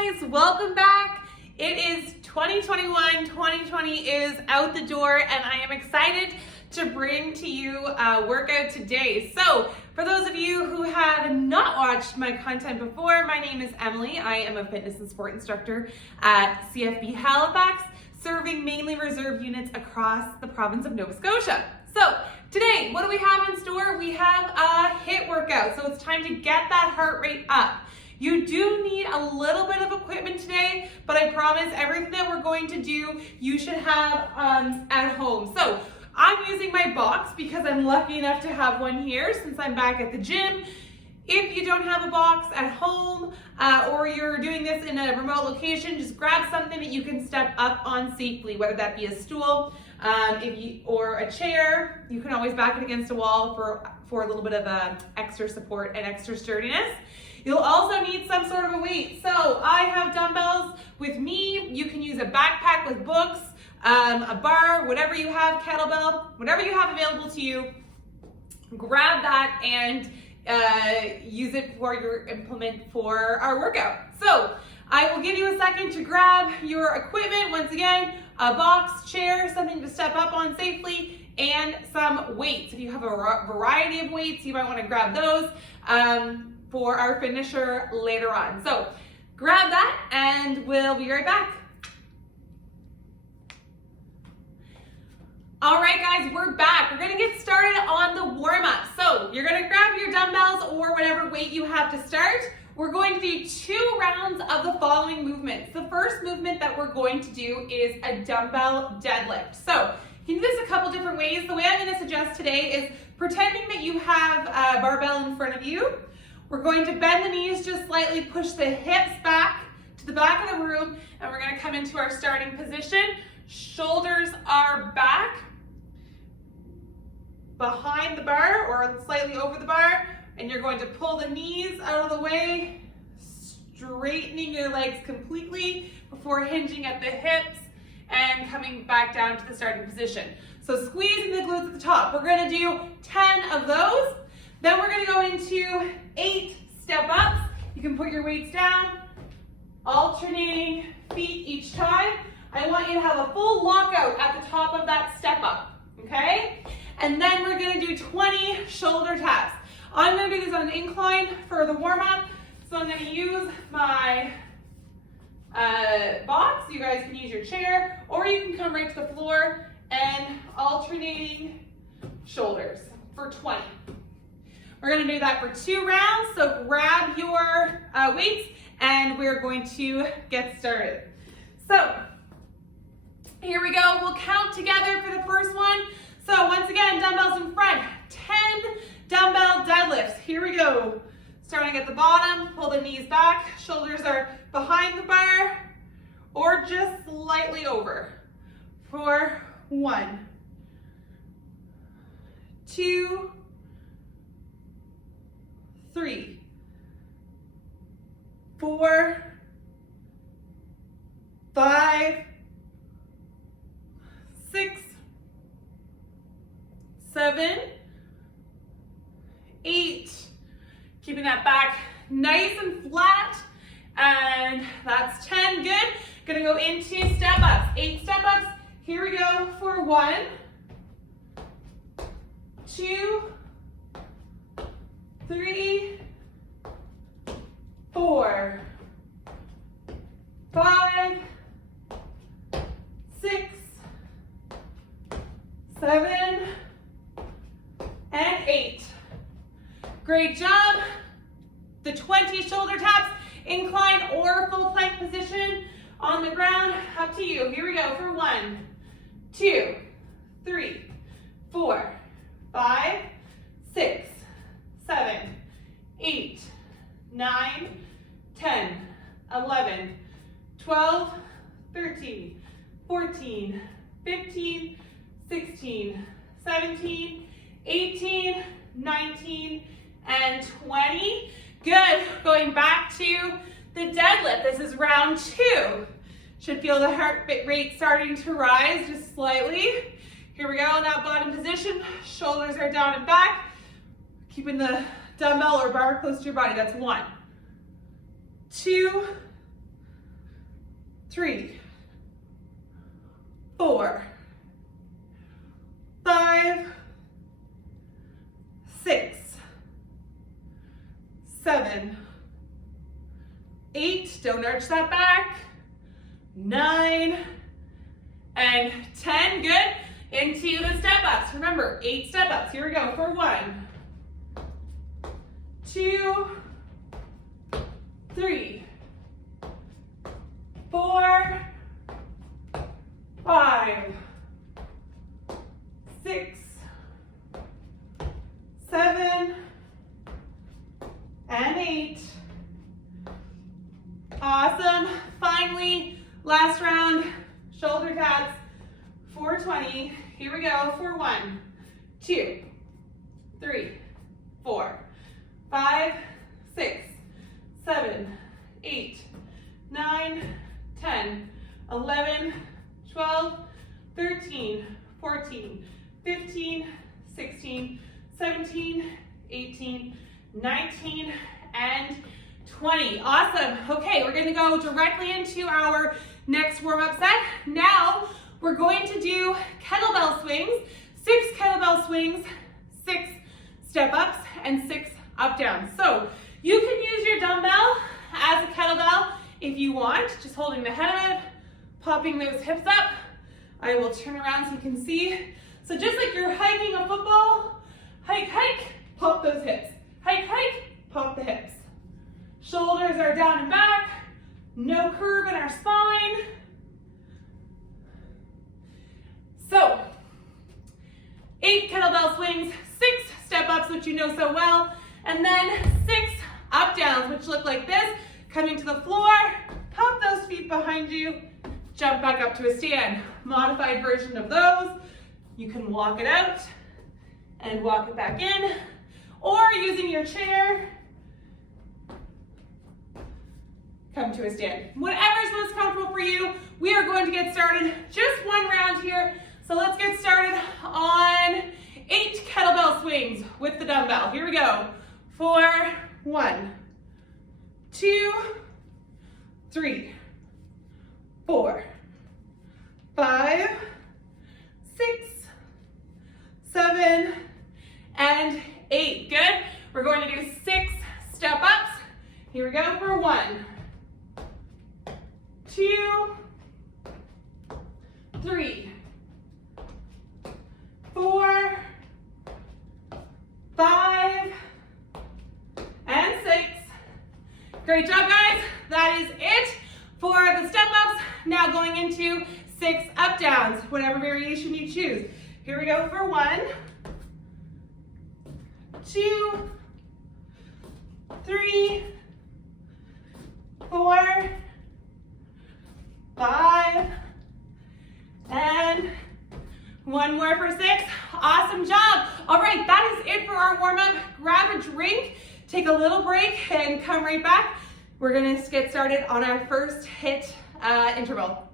guys, welcome back. It is 2021, 2020 is out the door, and I am excited to bring to you a workout today. So for those of you who have not watched my content before, my name is Emily. I am a fitness and sport instructor at CFB Halifax, serving mainly reserve units across the province of Nova Scotia. So today, what do we have in store? We have a HITT workout, so it's time to get that heart rate up. You do need a little bit of equipment today, but I promise everything that we're going to do, you should have at home. So I'm using my box because I'm lucky enough to have one here since I'm back at the gym. If you don't have a box at home or you're doing this in a remote location, just grab something that you can step up on safely, whether that be a stool or a chair. You can always back it against a wall for a little bit of extra support and extra sturdiness. You'll also need some sort of a weight. So I have dumbbells with me. You can use a backpack with books, a bar, whatever you have, kettlebell, whatever you have available to you. Grab that and use it for your implement for our workout. So I will give you a second to grab your equipment. Once again, a box, chair, something to step up on safely, and some weights. If you have a variety of weights, you might want to grab those for our finisher later on. So grab that and we'll be right back. All right, guys, we're back. We're gonna get started on the warm-up. So you're gonna grab your dumbbells or whatever weight you have to start. We're going to do 2 rounds of the following movements. The first movement that we're going to do is a dumbbell deadlift. So you can do this a couple different ways. The way I'm gonna suggest today is pretending that you have a barbell in front of you. We're going to bend the knees just slightly, push the hips back to the back of the room, and we're gonna come into our starting position. Shoulders are back, behind the bar or slightly over the bar, and you're going to pull the knees out of the way, straightening your legs completely before hinging at the hips and coming back down to the starting position. So squeezing the glutes at the top. We're gonna do 10 of those. Then we're gonna go into 8 step ups. You can put your weights down, alternating feet each time. I want you to have a full lockout at the top of that step up, okay? And then we're gonna do 20 shoulder taps. I'm gonna do this on an incline for the warm up. So I'm gonna use my box. You guys can use your chair, or you can come right to the floor and alternating shoulders for 20. We're gonna do that for 2 rounds, so grab your weights and we're going to get started. So, here we go, we'll count together for the first one. So once again, dumbbells in front, 10 dumbbell deadlifts. Here we go. Starting at the bottom, pull the knees back, shoulders are behind the bar or just slightly over. For 1, 2, 3, 4, 5, 6, 7, 8. Keeping that back nice and flat. And that's 10, good. Gonna go into step ups, 8 step ups. Here we go for 1, 2, 3, 4, 5, 6, 7, and 8. Great job. The 20 shoulder taps, incline or full plank position on the ground, up to you. Here we go for 1, 2, 3, 4, 5, 6, 7, 8, 9, 10, 11, 12, 13, 14, 15, 16, 17, 18, 19, and 20. Good. Going back to the deadlift. This is round 2. Should feel the heart rate starting to rise just slightly. Here we go in that bottom position. Shoulders are down and back. Keeping the dumbbell or bar close to your body. That's 1, 2, 3, 4, 5, 6, 7, 8, don't arch that back, 9, and 10, good. Into the step ups. Remember, 8 step ups. Here we go for 1, 2, 3, 4, 5, 6, 7, and 8. Awesome. Finally, last round, shoulder taps, 420. Here we go for 1, 2, 3, 4, 5, 6, 7, 8, 9, 10, 11, 12, 13, 14, 15, 16, 17, 18, 19, and 20. Awesome. Okay, we're going to go directly into our next warm-up set. Now, we're going to do kettlebell swings, 6 kettlebell swings, 6 step ups, and 6 up downs. So you can use your dumbbell as a kettlebell if you want, just holding the head up, popping those hips up. I will turn around so you can see. So just like you're hiking a football, hike, hike, pop those hips. Hike, hike, pop the hips. Shoulders are down and back, no curve in our spine. So, 8 kettlebell swings, 6 step ups, which you know so well, and then 6 up downs, which look like this. Coming to the floor, pop those feet behind you, jump back up to a stand. Modified version of those. You can walk it out and walk it back in, or using your chair, come to a stand. Whatever is most comfortable for you, we are going to get started. Just one round here. So let's get started on 8 kettlebell swings with the dumbbell. Here we go. For 1, 2, 3, 4, 5, 6, 7, and 8. Good. We're going to do 6 step ups. Here we go for 1, 2, 3, 4, 5, and 6. Great job, guys. That is it for the step ups. Now going into 6 up downs, whatever variation you choose. Here we go for 1, 2, 3, 4, 5, and 1 more for 6. Awesome job. All right, that is it for our warm-up. Grab a drink, take a little break, and come right back. We're gonna get started on our first HITT interval.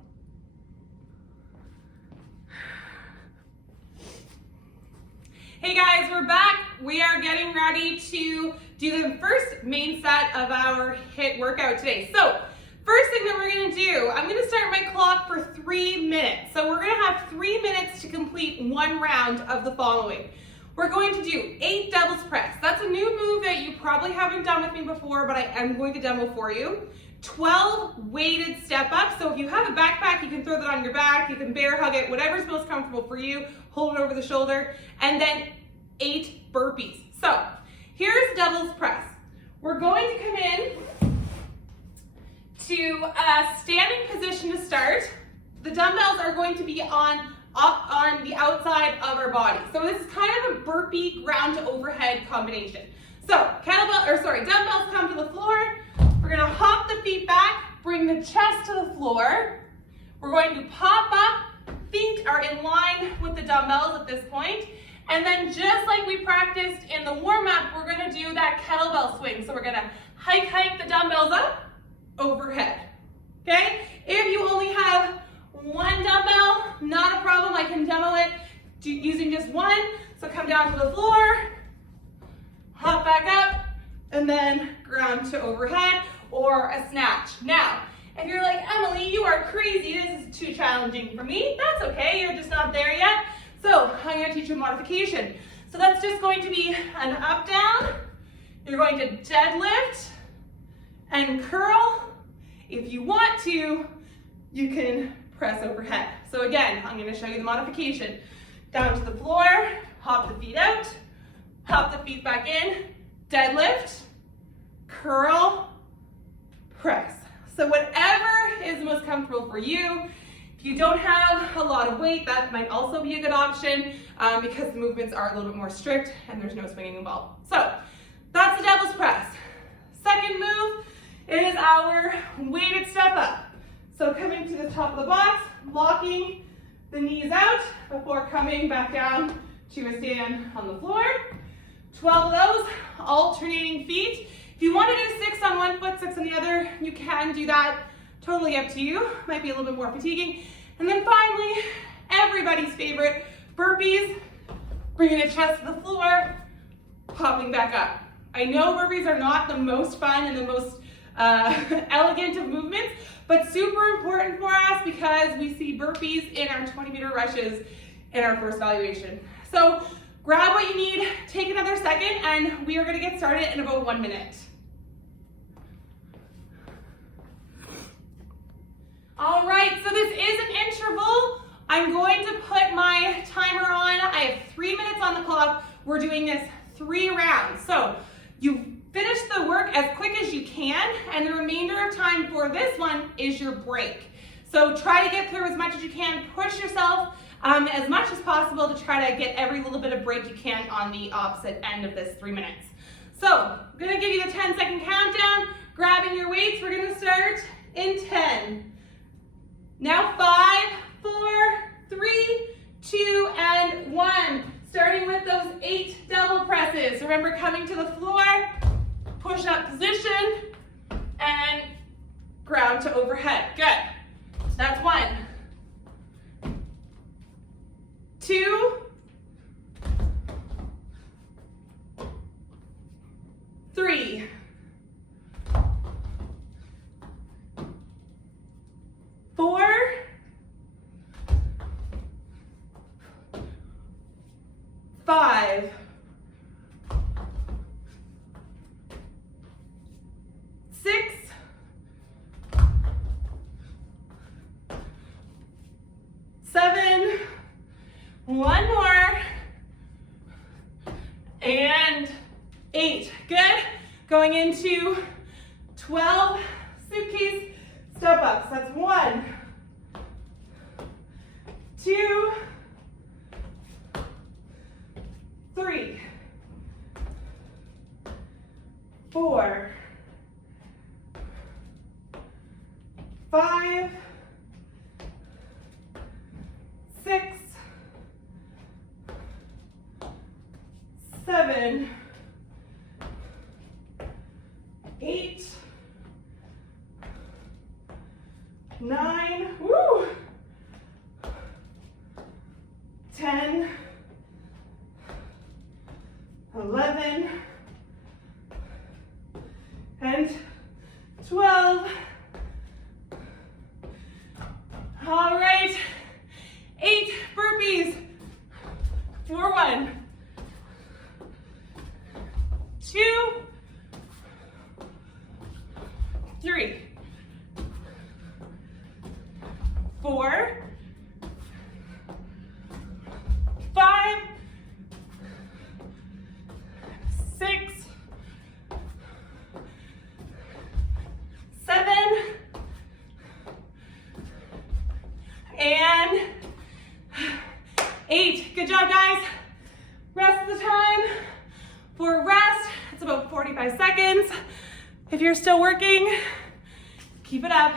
Hey guys, we're back. We are getting ready to do the first main set of our HITT workout today. So, first thing that we're gonna do, I'm gonna start my clock for 3 minutes. So we're gonna have 3 minutes to complete 1 round of the following. We're going to do 8 doubles press. That's a new move that you probably haven't done with me before, but I am going to demo for you. 12 weighted step ups. So if you have a backpack, you can throw that on your back, you can bear hug it, whatever's most comfortable for you, hold it over the shoulder, and then 8 burpees. So here's doubles press. We're going to come in to a standing position to start. The dumbbells are going to be up on the outside of our body. So this is kind of a burpee ground to overhead combination. So dumbbells come to the floor. We're gonna hop the feet back, bring the chest to the floor. We're going to pop up, feet are in line with the dumbbells at this point. And then just like we practiced in the warm-up, we're gonna do that kettlebell swing. So we're gonna hike the dumbbells up, overhead, okay? If you only have 1 dumbbell, not a problem. I can demo it using just 1. So come down to the floor, hop back up, and then ground to overhead or a snatch. Now, If you're like, Emily, you are crazy, this is too challenging for me, that's okay, you're just not there yet. So I'm gonna teach you a modification. So that's just going to be an up, down. You're going to deadlift and curl. If you want to, you can press overhead. So again, I'm gonna show you the modification. Down to the floor, hop the feet out, hop the feet back in, deadlift, curl, press. So whatever is most comfortable for you. If you don't have a lot of weight, that might also be a good option because the movements are a little bit more strict and there's no swinging involved. So that's the devil's press. Second move is our weighted step up. So coming to the top of the box, locking the knees out before coming back down to a stand on the floor. 12 of those, alternating feet. If you want to do 6 on one foot, 6 on the other, you can do that. Totally up to you. Might be a little bit more fatiguing. And then finally, everybody's favorite, burpees. Bringing the chest to the floor, popping back up. I know burpees are not the most fun and the most elegant of movements, but super important for us because we see burpees in our 20-meter rushes in our first evaluation. So grab what you need, take another second, and we are going to get started in about 1 minute. All right, so this is an interval. I'm going to put my timer on. I have 3 minutes on the clock. We're doing this 3 rounds. So you finish the work as quick as you can, and the remainder of time for this one is your break. So try to get through as much as you can. Push yourself as much as possible to try to get every little bit of break you can on the opposite end of this 3 minutes. So I'm gonna give you the 10-second countdown. Grabbing your weights, we're gonna start in 10. Now 5, 4, 3, 2, and 1. Starting with those 8 double presses. Remember, coming to the floor, push up position, and ground to overhead. Good. So that's 1. 2. 3. 4. 5. 6. 7. 1 more. And 8. Good. Going into 12 suitcase step ups. That's 1, 2, 3, 4, 5, 6, 7, 8, 9, woo, 10, 11, and 12. All right, 8 burpees for 1, 2, 3, 4, 5, 6, 7, and 8. Good job, guys. Rest of the time. For rest, it's about 45 seconds. If you're still working, keep it up.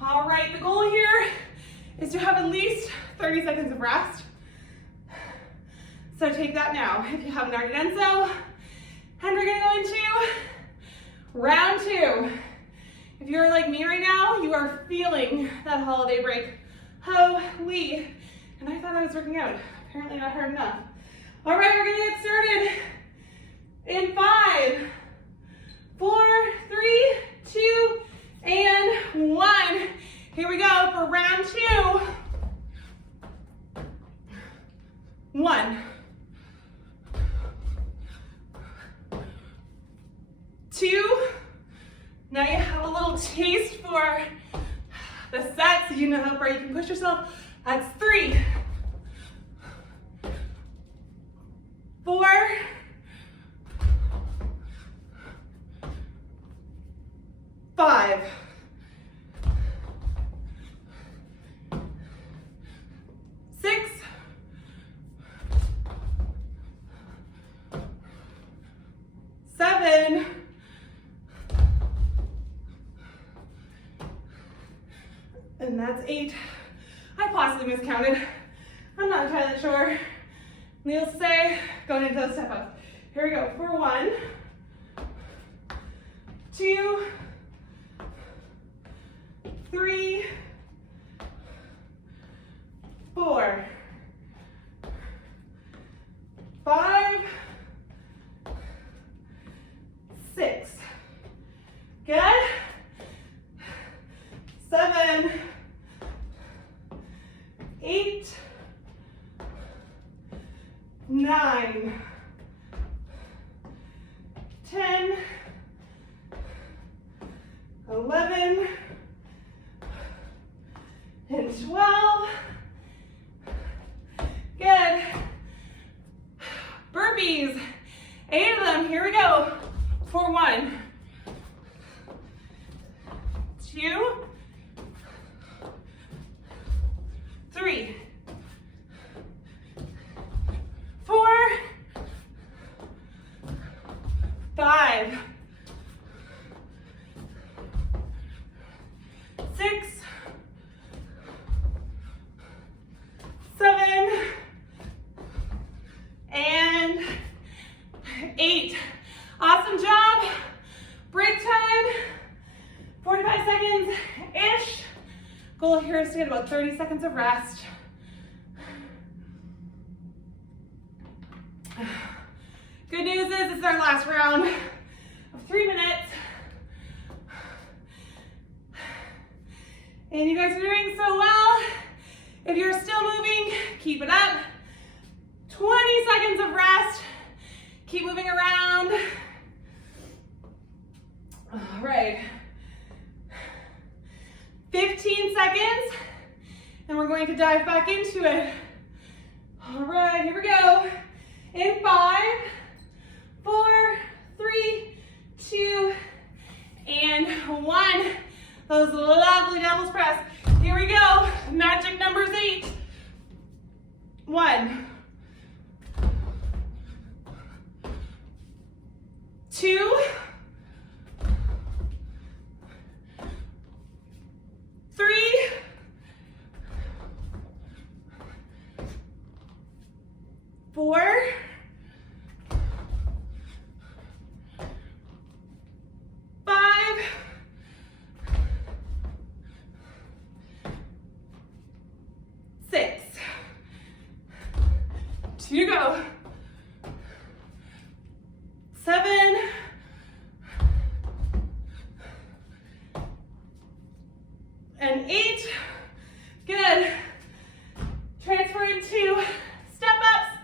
All right, the goal here is to have at least 30 seconds of rest. So take that now if you haven't already done so. And we're gonna go into round 2. If you're like me right now, you are feeling that holiday break. Holy. And I thought I was working out. Apparently not hard enough. All right, we're gonna get started In 5, 4, 3, 2, and 1. Here we go for round 2. 1, 2. Now you have a little taste for the set, so you know how far you can push yourself. That's 3, 4, 5, 6, 7, and that's 8. I possibly miscounted. I'm not entirely sure. Needless to say, going into those step ups. Here we go for 1, 2, 3, 4, 5, 6. Good. 7, 8, 9, 10, 11, and 12. Good. Burpees. 8 of them. Here we go. For 1, 2, 3, 4, 5, 6, 7, and 8. Awesome job. Break time, 45 seconds-ish. Goal here is to get about 30 seconds of rest. Good news is it's our last round of 3 minutes. And you guys are doing so well. If you're still moving, keep it up. 20 seconds of rest. Keep moving around. All right. 15 seconds, and we're going to dive back into it. All right, here we go. In 5, 4, 3, 2, and 1. Those lovely doubles press. Here we go. Magic numbers 8. 1, 2, 3, 4, 5, 6. 2 to go. 7, 8. Good. Transfer into step ups.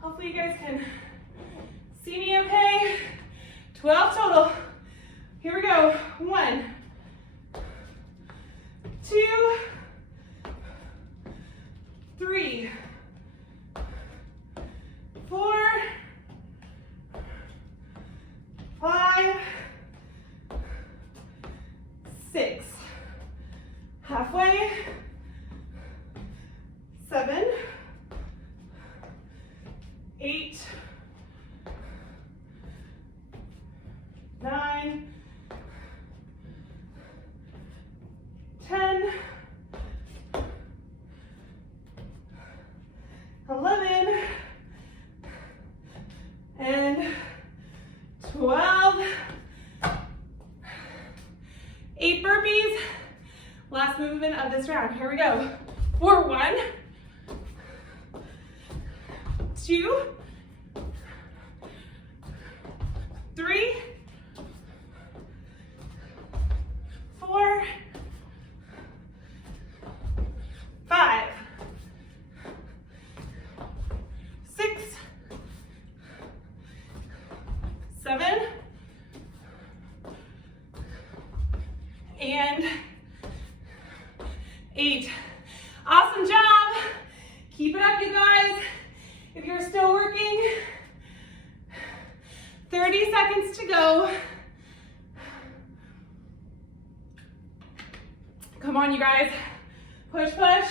Hopefully you guys can see me okay. 12 total. Here we go. 1, 2, 3, 4, 5, 6. Halfway. 7, 8, 9, 10, 11, and 12. 8 burpees. Last movement of this round. Here we go. For 1, 2, 3, 4, 5, 6, 7, and 8. Awesome job. Keep it up, you guys. If you're still working, 30 seconds to go. Come on, you guys. Push, push.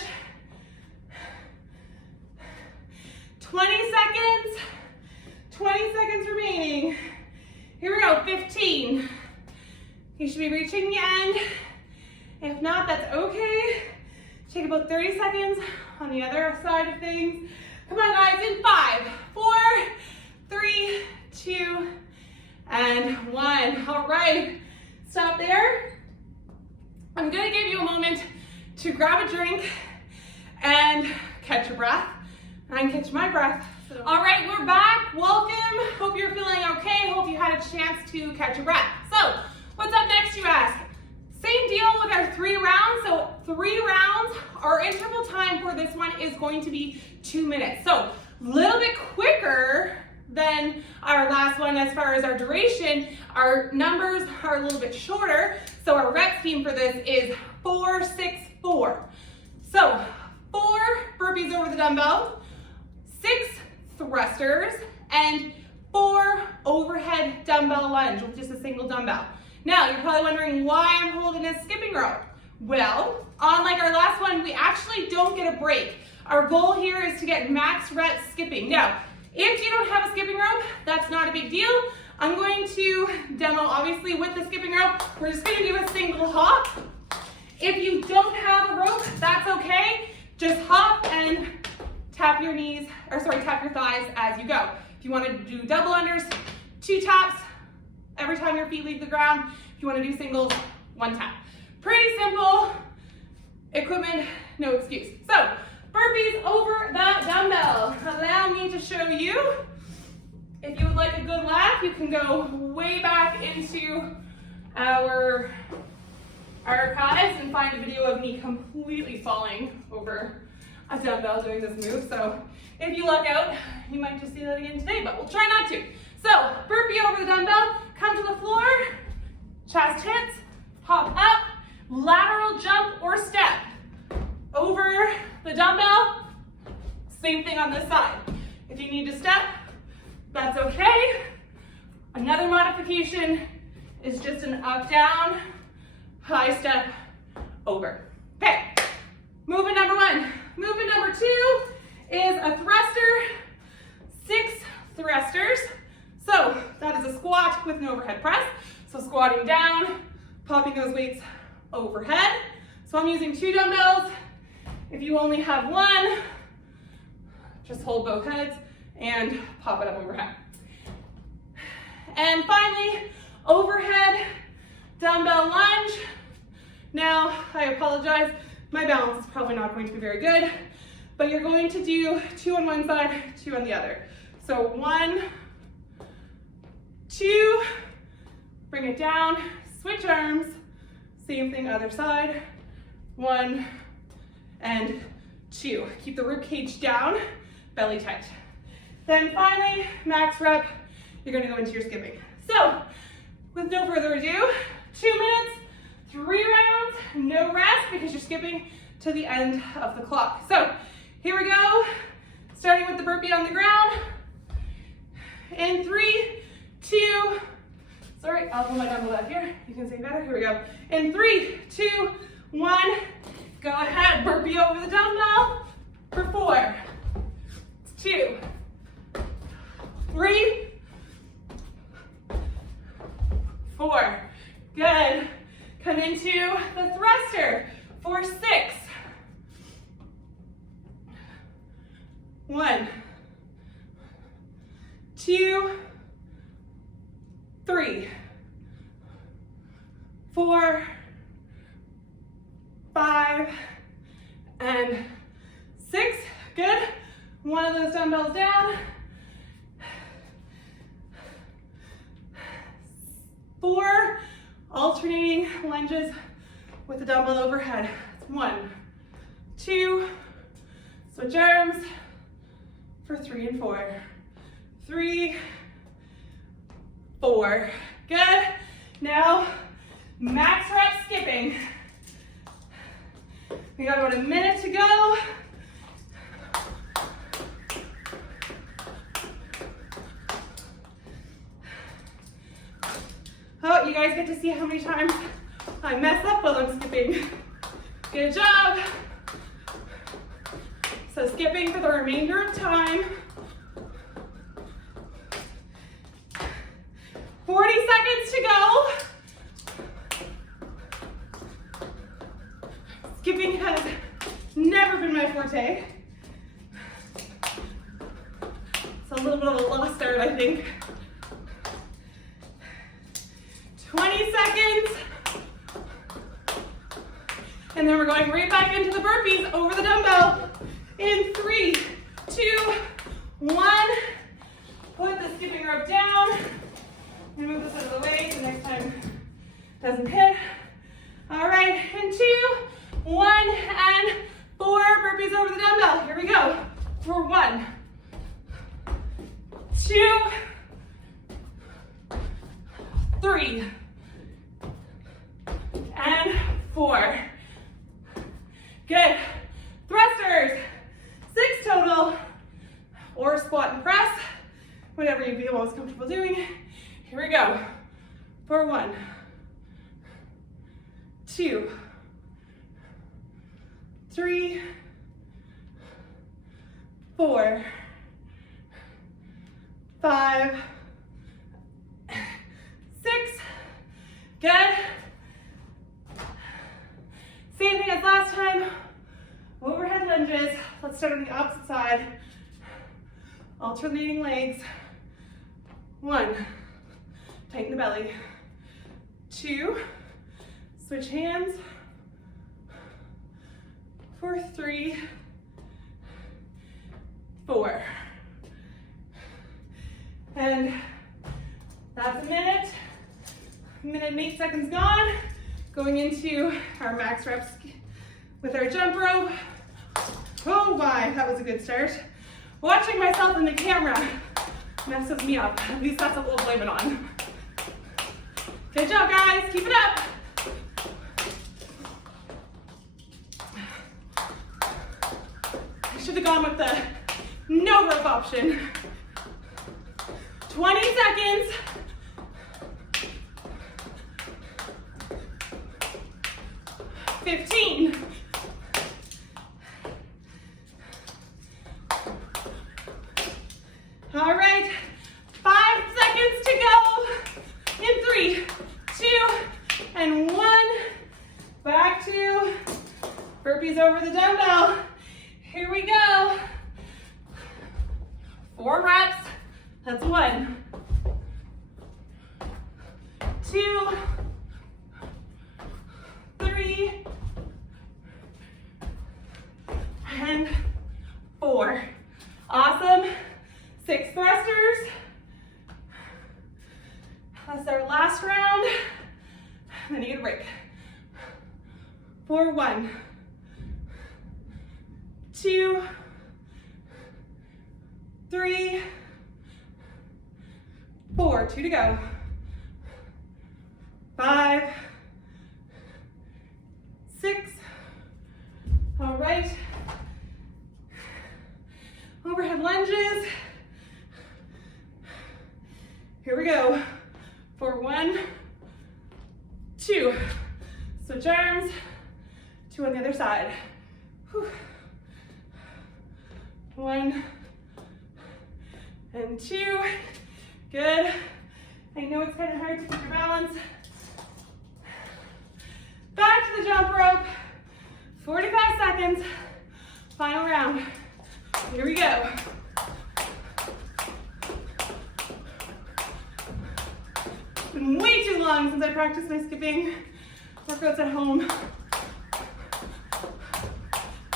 20 seconds. 20 seconds remaining. Here we go, 15. You should be reaching the end. If not, that's okay. Take about 30 seconds on the other side of things. Come on, guys, in 5, 4, 3, 2, and 1. All right, stop there. I'm gonna give you a moment to grab a drink and catch your breath. I can catch my breath. So. All right, we're back. Welcome. Hope you're feeling okay. Hope you had a chance to catch your breath. So, what's up next, you ask? Same deal with our 3 rounds. So 3 rounds, our interval time for this one is going to be 2 minutes. So a little bit quicker than our last one as far as our duration. Our numbers are a little bit shorter. So our rep scheme for this is 4, 6, 4. So 4 burpees over the dumbbell, 6 thrusters, and 4 overhead dumbbell lunge with just a single dumbbell. Now, you're probably wondering why I'm holding a skipping rope. Well, unlike our last one, we actually don't get a break. Our goal here is to get max reps skipping. Now, if you don't have a skipping rope, that's not a big deal. I'm going to demo, obviously, with the skipping rope. We're just gonna do a single hop. If you don't have a rope, that's okay. Just hop and tap your knees, or sorry, tap your thighs as you go. If you wanna do double unders, 2 taps every time your feet leave the ground. If you wanna do singles, 1 tap. Pretty simple. Equipment, no excuse. So, burpees over the dumbbell. Allow me to show you. If you would like a good laugh, you can go way back into our archives and find a video of me completely falling over a dumbbell doing this move. So if you luck out, you might just see that again today, but we'll try not to. So burpee over the dumbbell, come to the floor, chest hits, hop up, lateral jump or step over the dumbbell. Same thing on this side. If you need to step, that's okay. Another modification is just an up, down, high step, over. Okay, movement number 1. Movement number 2 is a thruster, 6 thrusters. So that is a squat with an overhead press. So squatting down, popping those weights overhead. So I'm using 2 dumbbells. If you only have 1, just hold both heads and pop it up overhead. And finally, overhead dumbbell lunge. Now, I apologize, my balance is probably not going to be very good, but you're going to do 2 on one side, 2 on the other. So 1, 2, bring it down, switch arms, same thing other side, 1 and 2. Keep the rib cage down, belly tight. Then finally, max rep, you're gonna go into your skipping. So, with no further ado, 2 minutes, 3 rounds, no rest because you're skipping to the end of the clock. So, here we go, starting with the burpee on the ground. In 3, 2, sorry, I'll put my dumbbell up here. You can see better, here we go. In 3, 2, 1, go ahead, burpee over the dumbbell for 4, 2, 3, 4. Good. Come into the thruster for 6. 1, 2, 3, 4, 5, and 6. Good. One of those dumbbells down. alternating lunges with the dumbbell overhead. 1, 2, switch arms for 3 and 4. 3, 4. Good. Now, max rep skipping. We got about a minute to go. Oh, you guys get to see how many times I mess up while I'm skipping. Good job. So skipping for the remainder of time. 40 seconds to go. Skipping has never been my forte. It's a little bit of a lost start, I think. 20 seconds. And then we're going right back into the burpees over the dumbbell. In 3, 2, 1. Put the skipping rope down. I'm gonna move this out of the way so next time it doesn't hit. All right, and 2, 1, and 4 burpees over the dumbbell. Here we go. For 1, 2, 3, and 4. Good. Thrusters. 6 total, or squat and press, whatever you feel most comfortable doing. Here we go. For 1, 2, 3, 4, 5, 6. Good. Same thing as last time. Overhead lunges. Let's start on the opposite side. Alternating legs. 1, tighten the belly. 2, switch hands. For 3, 4. And that's a minute. Minute and 8 seconds gone. Going into our max reps with our jump rope. Oh my, that was a good start. Watching myself in the camera messes me up. At least that's what we'll blame it on. Good job, guys. Keep it up. I should have gone with the no rope option. 20 seconds. 15. All right, 5 seconds to go. In 3, 2, and 1. Back to burpees over the dumbbell. Here we go. 4 reps. That's 1, 2, 3, and 4. Awesome. 6 thrusters. That's our last round. Then you get a break. For 1, 2, 3, 4. 2 to go. 5, 6. All right. Overhead lunges. Here we go. For 1, 2. Switch arms. 2 on the other side. Whew. 1 and 2. Good. I know it's kind of hard to keep your balance. Back to the jump rope. 45 seconds. Final round. Here we go. It's been way too long since I practiced my skipping workouts at home.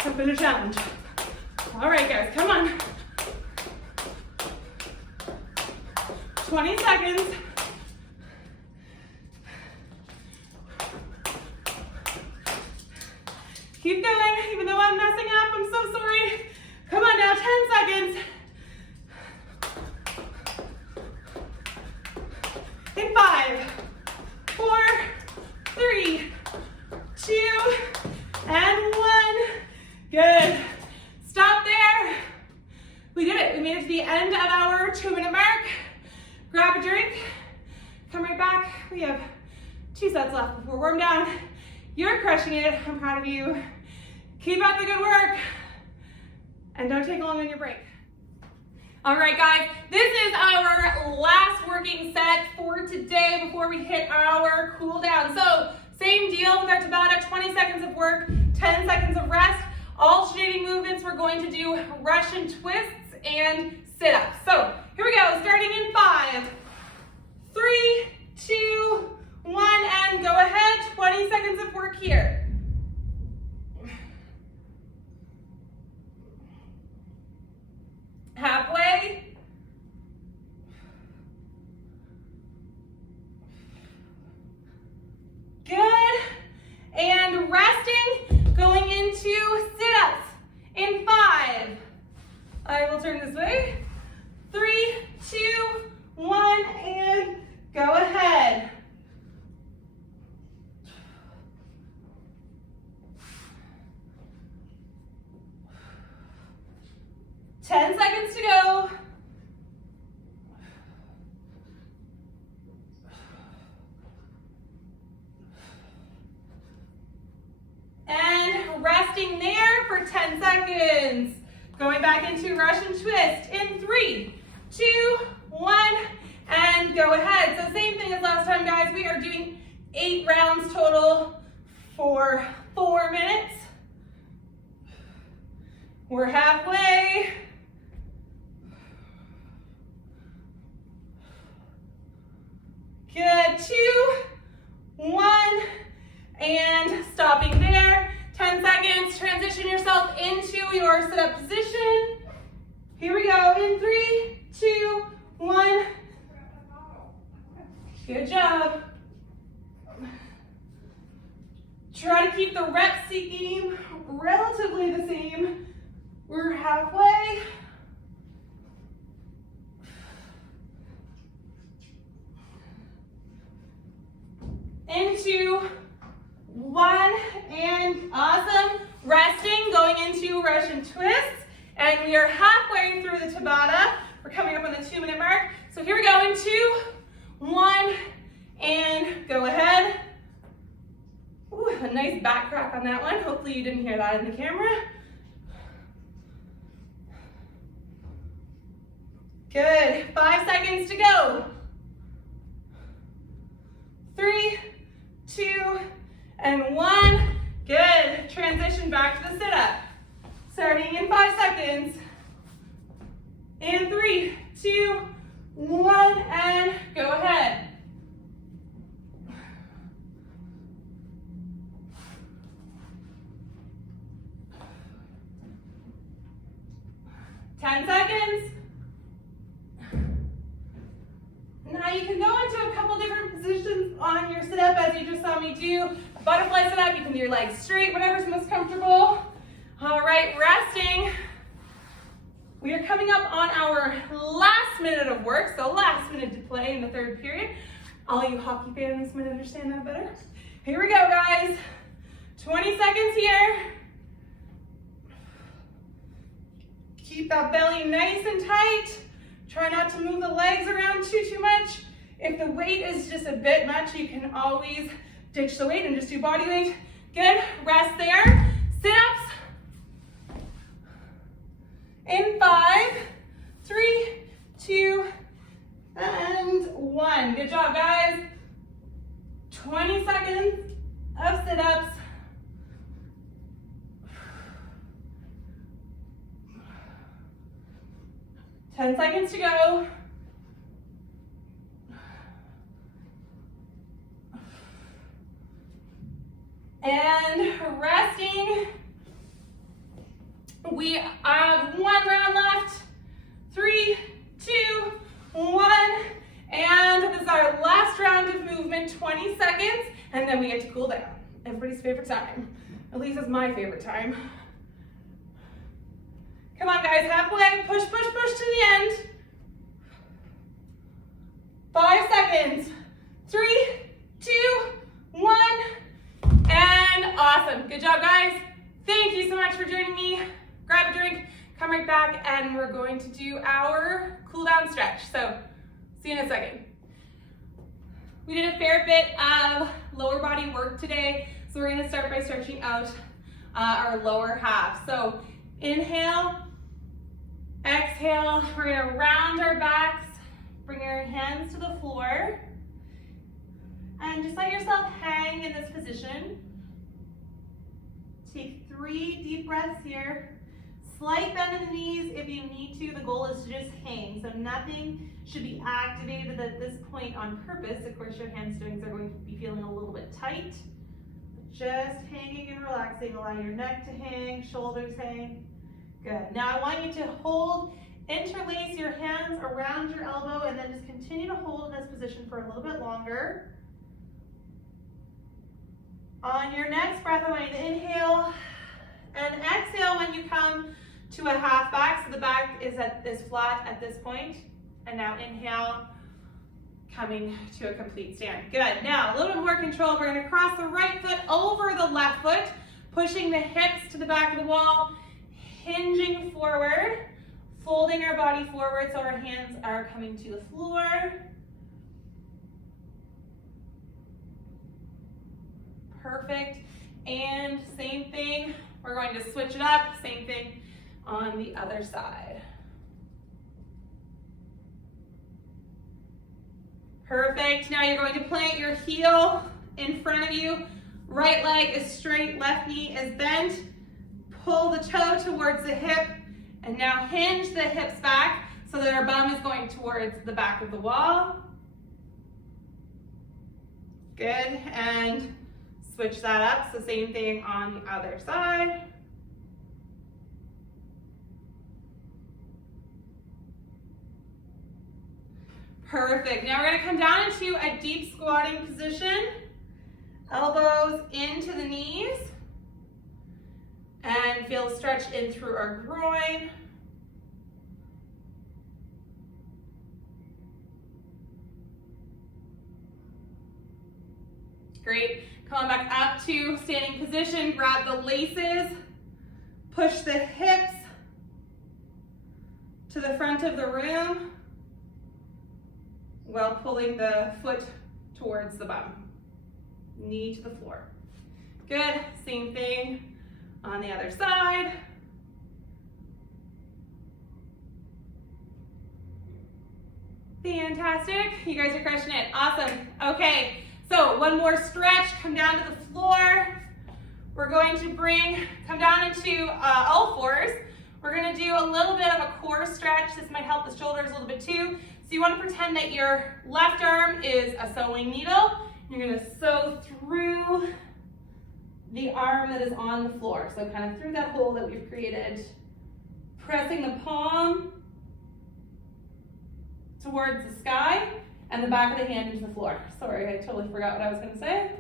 It's been a challenge. All right, guys, come on. 20 seconds. grab a drink, come right back. We have 2 sets left before warm down. You're crushing it. I'm proud of you. Keep up the good work. And don't take long on your break. All right, guys, this is our last working set for today before we hit our cool down. So same deal with our Tabata, 20 seconds of work, 10 seconds of rest. Alternating movements, we're going to do Russian twists and sit-ups. So here we go, starting in 5, 3, 2, 1, and go ahead. 20 seconds of work here. Halfway. Good. And resting, going into sit-ups in 5. I will turn this way. 3, 2, 1, and go ahead. Ten seconds to go. And resting there for 10 seconds. Going back into Russian twist in 3, 2, 1, and go ahead. So same thing as last time, guys. We are doing 8 rounds total for 4 minutes. We're halfway. Good, 2, 1, and stopping there. 10 seconds, transition yourself into your sit-up position. Here we go, in 3, 2, 1. Good job. Try to keep the rep seeking relatively the same. We're halfway. Into 1, and awesome. Resting, going into Russian twists, and we are halfway through the Tabata. We're coming up on the 2-minute mark. So here we go in 2, 1, and go ahead. Ooh, a nice back crack on that one. Hopefully you didn't hear that in the camera. Good, 5 seconds to go. 3, 2, and 1. Good. Transition back to the sit-up. Starting in 5 seconds. In 3, 2, 1, and go ahead. Ten seconds. Now you can go into a couple different positions on your sit-up as you just saw me do. Butterfly sit-up, you can do your legs straight, whatever's most comfortable. All right, resting. We are coming up on our last minute of work, so last minute to play in the 3rd period. All you hockey fans might understand that better. Here we go, guys. 20 seconds here. Keep that belly nice and tight. Try not to move the legs around too much. If the weight is just a bit much, you can always ditch the weight and just do body weight. Good, rest there. Sit-ups. In 5, 3, 2, and 1. Good job, guys. 20 seconds of sit-ups. Ten seconds to go. And resting. We have 1 round left. 3, 2, 1. And this is our last round of movement, 20 seconds. And then we get to cool down. Everybody's favorite time. At least it's my favorite time. Come on, guys, halfway. Push, push, push to the end. 5 seconds. 3, 2, 1. And awesome. Good job, guys. Thank you so much for joining me. Grab a drink, come right back, and we're going to do our cool down stretch. So See you in a second. We did a fair bit of lower body work today, so we're gonna start by stretching out our lower half. So inhale, exhale, we're gonna round our backs, bring your hands to the floor, and just let yourself hang in this position. Take 3 deep breaths here. Slight bend in the knees if you need to. The goal is to just hang, so nothing should be activated at this point on purpose. Of course, your hamstrings are going to be feeling a little bit tight. Just hanging and relaxing. Allow your neck to hang, shoulders hang. Good. Now I want you to hold, interlace your hands around your elbow, and then just continue to hold in this position for a little bit longer. On your next breath, I want you to inhale and exhale when you come to a half back. So the back is flat at this point. And now inhale, coming to a complete stand. Good. Now a little bit more control. We're going to cross the right foot over the left foot, pushing the hips to the back of the wall, hinging forward, folding our body forward so our hands are coming to the floor. Perfect. And same thing, we're going to switch it up. Same thing on the other side. Perfect. Now you're going to plant your heel in front of you. Right leg is straight, left knee is bent. Pull the toe towards the hip, and now hinge the hips back so that our bum is going towards the back of the wall. Good, and switch that up, so same thing on the other side. Perfect. Now we're going to come down into a deep squatting position. Elbows into the knees. And feel a stretch in through our groin. Great. Come on back up to standing position. Grab the laces. Push the hips to the front of the room while pulling the foot towards the bum. Knee to the floor. Good. Same thing on the other side. Fantastic. You guys are crushing it. Awesome. Okay. So one more stretch. Come down to the floor. We're going to come down into all fours. We're going to do a little bit of a core stretch. This might help the shoulders a little bit too. So you want to pretend that your left arm is a sewing needle. You're going to sew through the arm that is on the floor. So kind of through that hole that we've created. Pressing the palm towards the sky and the back of the hand into the floor. Sorry, I totally forgot what I was going to say.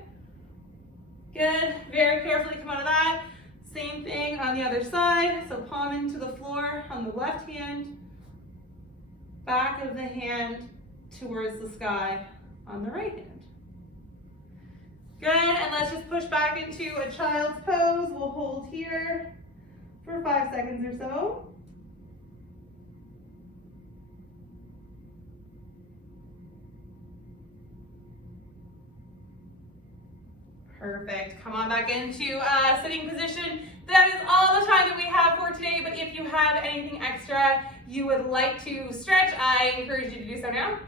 Good. Very carefully come out of that. Same thing on the other side. So palm into the floor on the left hand. Back of the hand towards the sky on the right hand. Good, and let's just push back into a child's pose. We'll hold here for 5 seconds or so. Perfect. Come on back into a sitting position. That is all the time that we have for today, but if you have anything extra you would like to stretch, I encourage you to do so now.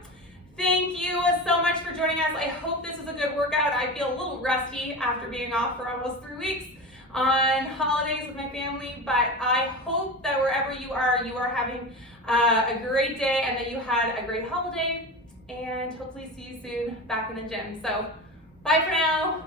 Thank you so much for joining us. I hope this was a good workout. I feel a little rusty after being off for almost 3 weeks on holidays with my family, but I hope that wherever you are having a great day and that you had a great holiday, and hopefully see you soon back in the gym. So bye for now.